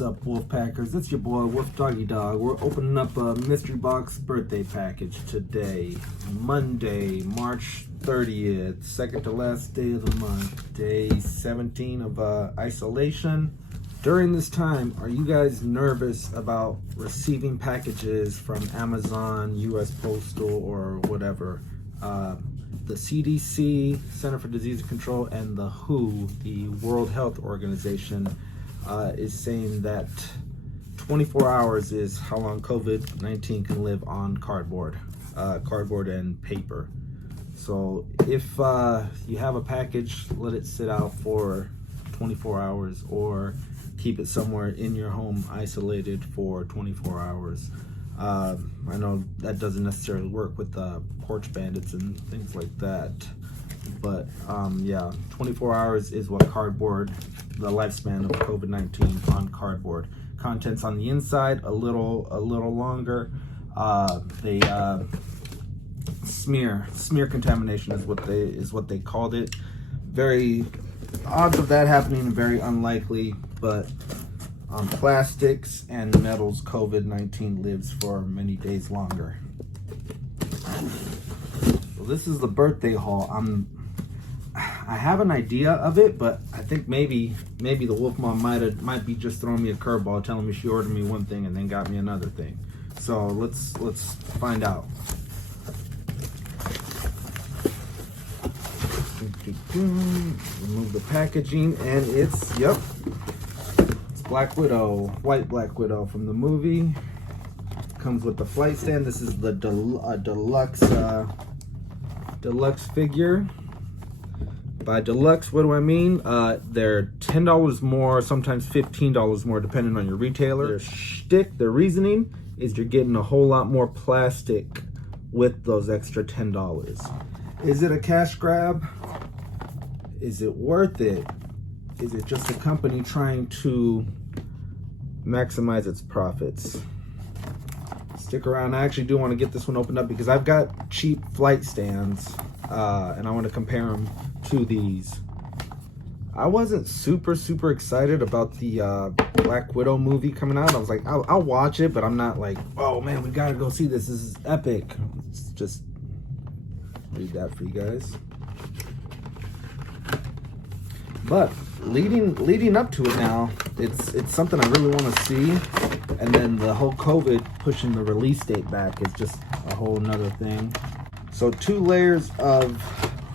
What's up, Wolfpackers? It's your boy, Wolf Doggy Dog. We're opening up a mystery box birthday package today, Monday, March 30th, second to last day of the month, day 17 of isolation. During this time, are you guys nervous about receiving packages from Amazon, US Postal, or whatever? The CDC, Center for Disease Control, and the WHO, the World Health Organization, is saying that 24 hours is how long COVID-19 can live on cardboard and paper. So if you have a package, let it sit out for 24 hours or keep it somewhere in your home isolated for 24 hours. I know that doesn't necessarily work with porch bandits and things like that, but yeah, 24 hours is what cardboard, the lifespan of COVID-19 on cardboard. Contents on the inside a little longer. They smear contamination is what they called it. Very odds of that happening, very unlikely, but on plastics and metals, COVID-19 lives for many days longer. So this is the birthday haul. I have an idea of it, but I think maybe the Wolf Mom might be just throwing me a curveball, telling me she ordered me one thing and then got me another thing. So let's find out. Remove the packaging, and it's Black Widow, white Black Widow from the movie. Comes with the flight stand. This is the deluxe figure. By deluxe, what do I mean? They're $10 more, sometimes $15 more, depending on your retailer. Their shtick, their reasoning is you're getting a whole lot more plastic with those extra $10. Is it a cash grab? Is it worth it? Is it just a company trying to maximize its profits? Stick around. I actually do want to get this one opened up because I've got cheap flight stands and I want to compare them to these. I wasn't super excited about the Black Widow movie coming out. I was like, I'll watch it, but I'm not like, oh man, we gotta go see this. This is epic. Let's just read that for you guys. But leading up to it now, it's something I really want to see, and then the whole COVID pushing the release date back is just a whole nother thing. So 2 layers of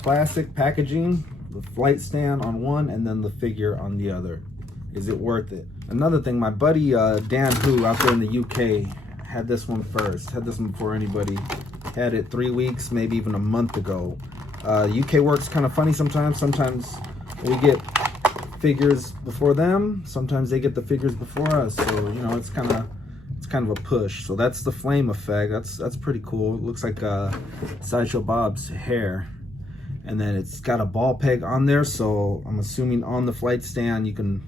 plastic packaging, the flight stand on one and then the figure on the other. Is it worth it? Another thing, my buddy Dan Who out there in the UK had this one first, had this one before anybody. Had it 3 weeks, maybe even a month ago. UK works kind of funny sometimes. Sometimes we get figures before them, sometimes they get the figures before us, so you know, it's kind of a push. So that's the flame effect. That's pretty cool. It looks like Sideshow Bob's hair, and then it's got a ball peg on there, so I'm assuming on the flight stand you can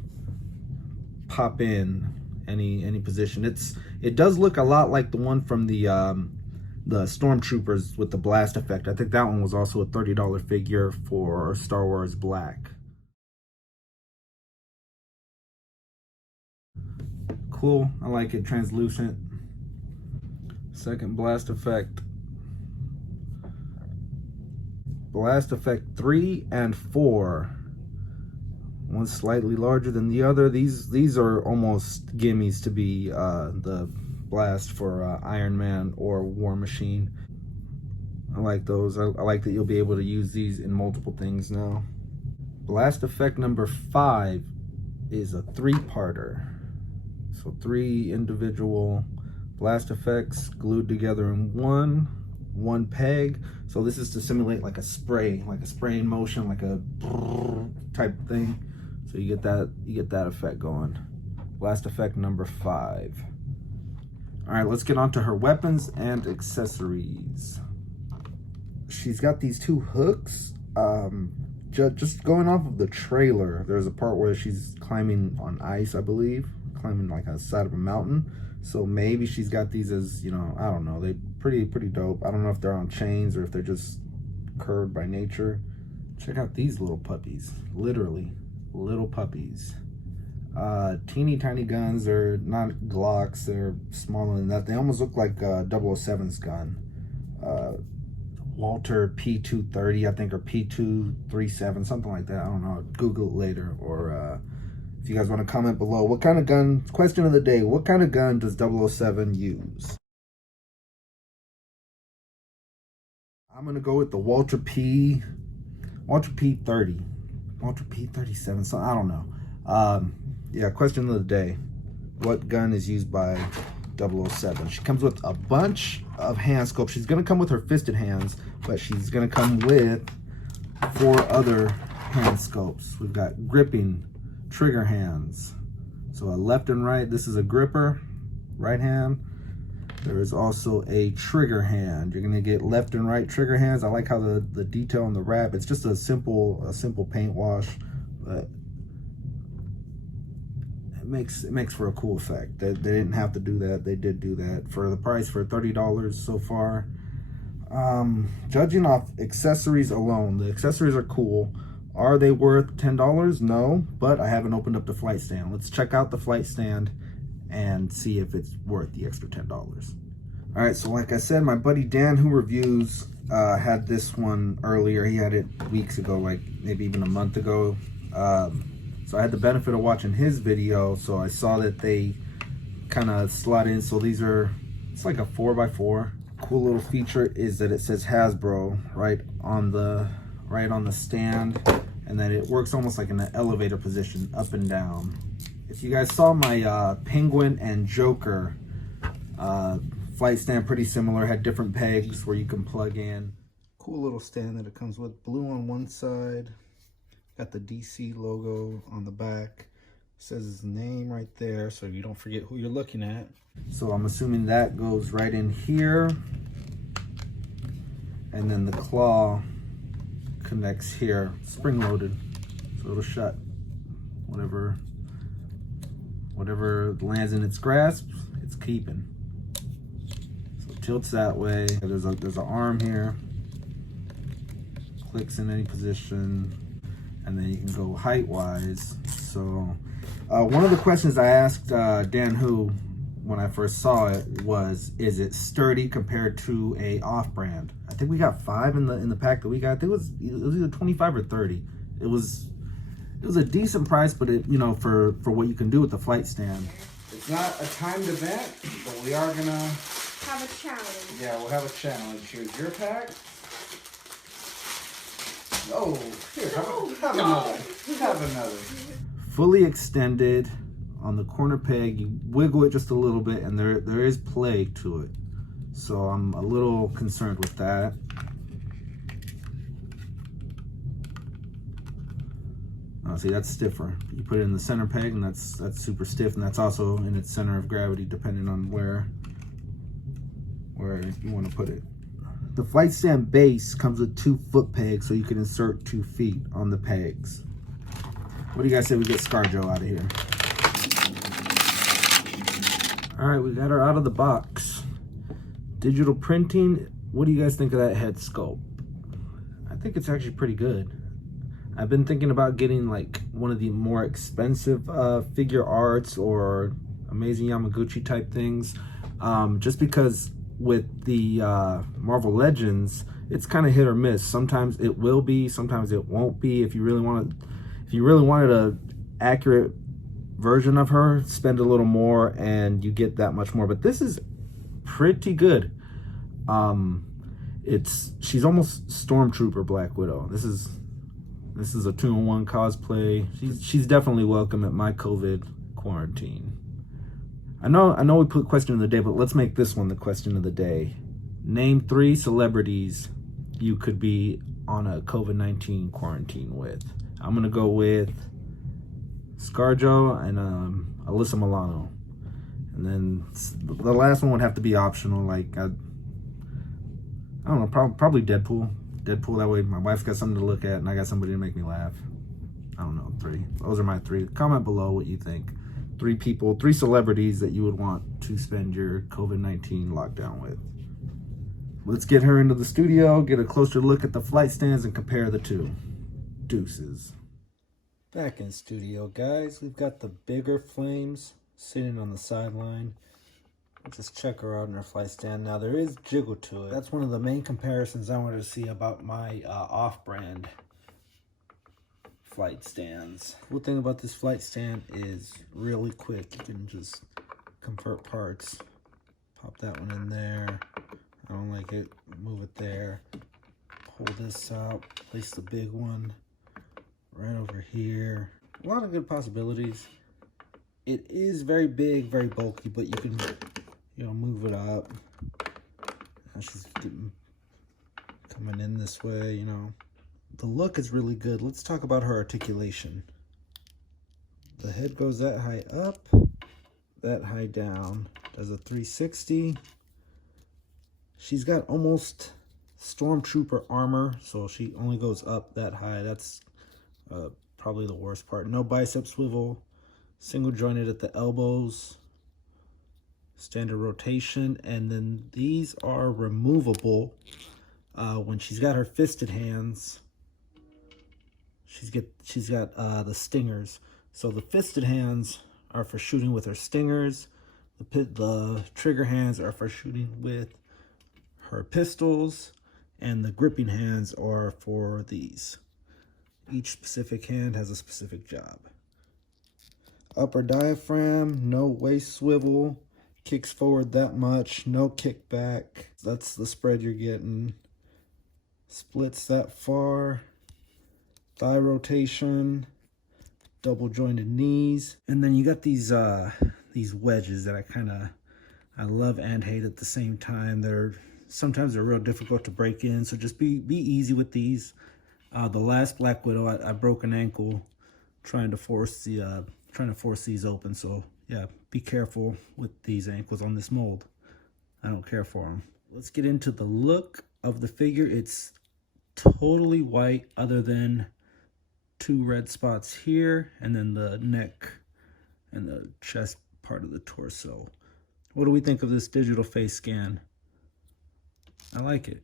pop in any position. It does look a lot like the one from the Stormtroopers with the blast effect. I think that one was also a $30 figure for Star Wars Black. Cool, I like it, translucent. Second blast effect. Blast effect 3 and 4. One's slightly larger than the other. These are almost gimmies to be the blast for Iron Man or War Machine. I like those. I like that you'll be able to use these in multiple things now. Blast effect number 5 is a 3-parter. So 3 individual blast effects glued together in one peg. So this is to simulate like a spraying motion, like a type thing. So you get that effect going. Blast effect number 5. All right, let's get on to her weapons and accessories. She's got these 2 hooks. Just going off of the trailer, there's a part where she's climbing on ice, I believe, climbing like on the side of a mountain. So maybe she's got these as, you know, I don't know. They're pretty dope. I don't know if they're on chains or if they're just curved by nature. Check out these little puppies. Literally, little puppies. Teeny tiny guns. They're not Glocks. They're smaller than that. They almost look like 007's gun. Walter P230, I think, or P237, something like that. I don't know. Google it later. Or if you guys want to comment below, what kind of gun, question of the day, what kind of gun does 007 use? I'm going to go with the Walter P30, Walter P37, so I don't know. Yeah, question of the day. What gun is used by 007? She comes with a bunch of hand scopes. She's going to come with her fisted hands, but she's going to come with 4 other hand scopes. We've got gripping, trigger hands. So a left and right. This is a gripper, right hand. There is also a trigger hand. You're going to get left and right trigger hands. I like how the detail on the wrap. It's just a simple paint wash, but it makes for a cool effect. They didn't have to do that. They did do that for the price, for $30 so far. Judging off accessories alone, the accessories are cool. Are they worth $10? No, but I haven't opened up the flight stand. Let's check out the flight stand and see if it's worth the extra $10. All right, so like I said, my buddy Dan, who reviews, had this one earlier. He had it weeks ago, like maybe even a month ago. So I had the benefit of watching his video, so I saw that they kind of slot in. So these are, it's like a 4x4. Cool little feature is that it says Hasbro right on the stand, and then it works almost like in an elevator position, up and down. If you guys saw my Penguin and Joker flight stand, pretty similar, had different pegs where you can plug in. Cool little stand that it comes with, blue on one side. Got the DC logo on the back. Says his name right there, so you don't forget who you're looking at. So I'm assuming that goes right in here. And then the claw connects here, spring loaded. So it'll shut whatever lands in its grasp, it's keeping. So it tilts that way. There's an arm here. Clicks in any position. And then you can go height-wise. So one of the questions I asked Dan Who when I first saw it was, is it sturdy compared to a off-brand? I think we got 5 in the pack that we got. I think it was either 25 or 30. It was a decent price, but it, you know, for what you can do with the flight stand. It's not a timed event, but we are gonna have a challenge. Yeah, we'll have a challenge. Here's your pack. Oh, here, have another. Have another. Fully extended on the corner peg. You wiggle it just a little bit, and there is play to it. So I'm a little concerned with that. Oh, see, that's stiffer. You put it in the center peg, and that's super stiff, and that's also in its center of gravity, depending on where you want to put it. The flight stand base comes with 2 foot pegs, so you can insert 2 feet on the pegs. What do you guys say we get ScarJo out of here? All right, we got her out of the box. Digital printing, what do you guys think of that head sculpt? I think it's actually pretty good. I've been thinking about getting like one of the more expensive figure arts or Amazing Yamaguchi type things, just because with the Marvel Legends, it's kind of hit or miss. Sometimes it will be, sometimes it won't be. If you really wanted an accurate version of her, spend a little more and you get that much more. But this is pretty good. She's almost Stormtrooper Black Widow. This is a 2-in-1 cosplay. She's definitely welcome at my COVID quarantine. I know we put question of the day, but let's make this one the question of the day. Name 3 celebrities you could be on a COVID-19 quarantine with. I'm gonna go with ScarJo and Alyssa Milano. And then the last one would have to be optional, like I don't know, probably Deadpool. That way my wife's got something to look at and I got somebody to make me laugh. I don't know, 3. Those are my 3. Comment below what you think. 3 people, 3 celebrities that you would want to spend your COVID-19 lockdown with. Let's get her into the studio, get a closer look at the flight stands and compare the 2. Deuces. Back in studio, guys. We've got the bigger flames sitting on the sideline. Just check her out in her flight stand. Now, there is jiggle to it. That's one of the main comparisons I wanted to see about my off-brand flight stands. Cool thing about this flight stand is really quick. You can just convert parts. Pop that one in there. I don't like it. Move it there. Pull this out. Place the big one right over here. A lot of good possibilities. It is very big, very bulky, but you can, move it up. Now she's coming in this way, The look is really good. Let's talk about her articulation. The head goes that high up, that high down. Does a 360. She's got almost stormtrooper armor, so she only goes up that high. That's probably the worst part. No bicep swivel, single jointed at the elbows, standard rotation, and then these are removable. When she's got her fisted hands, she's got the stingers. So the fisted hands are for shooting with her stingers. The trigger hands are for shooting with her pistols, and the gripping hands are for these. Each specific hand has a specific job. Upper diaphragm, no waist swivel, kicks forward that much, no kickback. That's the spread you're getting. Splits that far. Thigh rotation, double jointed knees. And then you got these wedges that I love and hate at the same time. Sometimes they're real difficult to break in, so just be easy with these. The last Black Widow, I broke an ankle trying to force these open. So yeah, be careful with these ankles on this mold. I don't care for them. Let's get into the look of the figure. It's totally white, other than 2 red spots here, and then the neck and the chest part of the torso. What do we think of this digital face scan? I like it.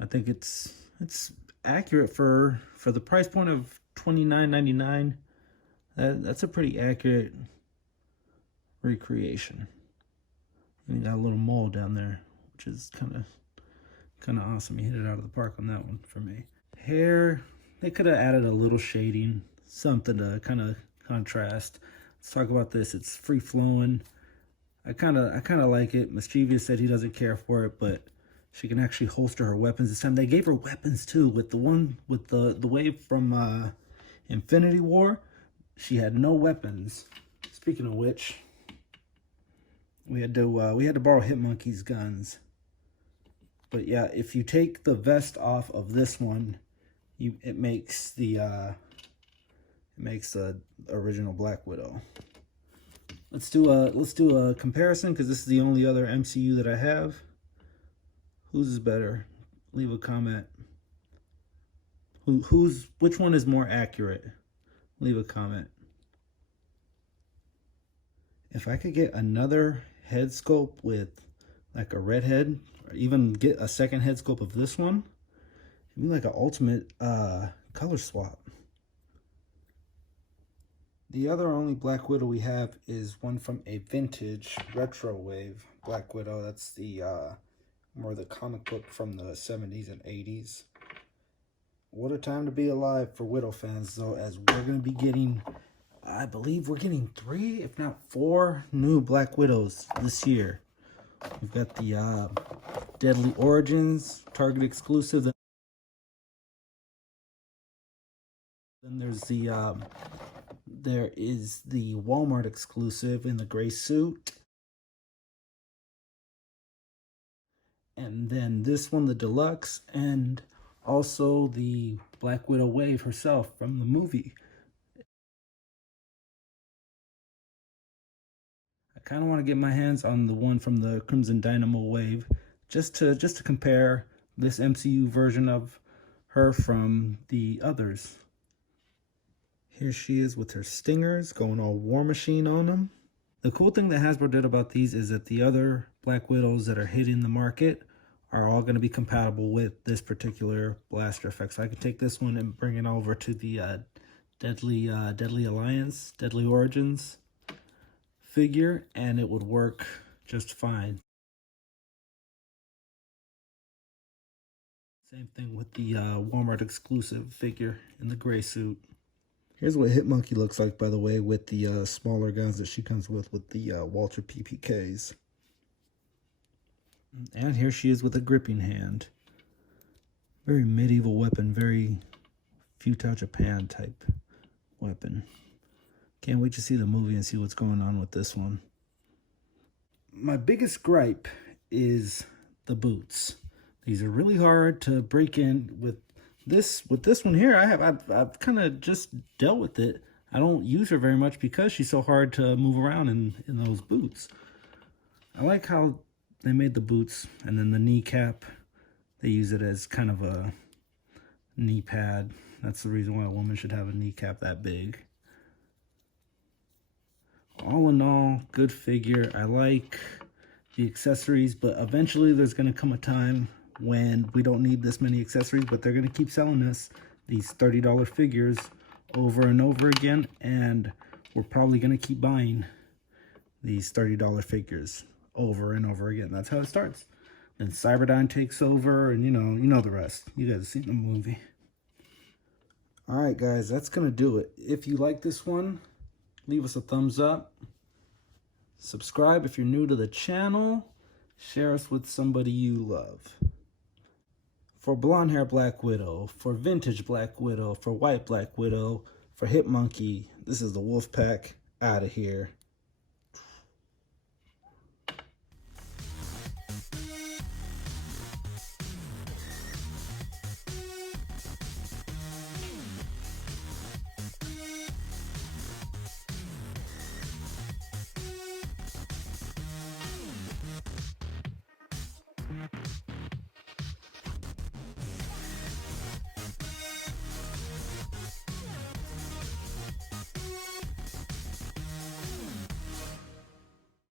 I think it's accurate for the price point of $29.99. That's a pretty accurate recreation. And you got a little mole down there, which is kind of awesome. You hit it out of the park on that one for me. Hair, they could have added a little shading, something to kind of contrast. Let's talk about this. It's free flowing. I kind of like it. Mischievous said he doesn't care for it, but she can actually holster her weapons this time. They gave her weapons too. With the one with the wave from Infinity War, she had no weapons. Speaking of which, we had to borrow Hitmonkey's guns. But yeah, if you take the vest off of this one, it makes the original Black Widow. Let's do a comparison, because this is the only other MCU that I have. Whose is better? Leave a comment. Which one is more accurate? Leave a comment. If I could get another head sculpt with like a red head, or even get a second head sculpt of this one, it'd be like an ultimate color swap. The other only Black Widow we have is one from a vintage retro wave Black Widow. That's the more the comic book from the 70s and 80s. What a time to be alive for Widow fans, though, as we're going to be getting, I believe we're getting 3, if not 4, new Black Widows this year. We've got the Deadly Origins, Target exclusive. Then there's there is the Walmart exclusive in the gray suit. And then this one, the Deluxe, and also the Black Widow wave herself from the movie. I kind of want to get my hands on the one from the Crimson Dynamo wave, just to compare this MCU version of her from the others. Here she is with her stingers, going all War Machine on them. The cool thing that Hasbro did about these is that the other Black Widows that are hitting the market are all going to be compatible with this particular blaster effect. So I can take this one and bring it over to the Deadly Alliance, Deadly Origins figure, and it would work just fine. Same thing with the Walmart exclusive figure in the gray suit. Here's what Hitmonkey looks like, by the way, with the smaller guns that she comes with the Walter PPKs. And here she is with a gripping hand. Very medieval weapon, very Futile Japan type weapon. Can't wait to see the movie and see what's going on with this one. My biggest gripe is the boots. These are really hard to break in with this one here. I've kind of just dealt with it. I don't use her very much because she's so hard to move around in those boots. I like how they made the boots, and then the kneecap, they use it as kind of a knee pad. That's the reason why a woman should have a kneecap that big. All in all, good figure. I like the accessories, but eventually there's going to come a time when we don't need this many accessories, but they're going to keep selling us these $30 figures over and over again, and we're probably going to keep buying these $30 figures over and over again. That's how it starts. Then Cyberdyne takes over, and you know the rest. You guys have seen the movie. All right, guys, that's going to do it. If you like this one, leave us a thumbs up. Subscribe if you're new to the channel. Share us with somebody you love. For blonde hair Black Widow, for vintage Black Widow, for white Black Widow, for Hitmonkey, this is the Wolfpack out of here.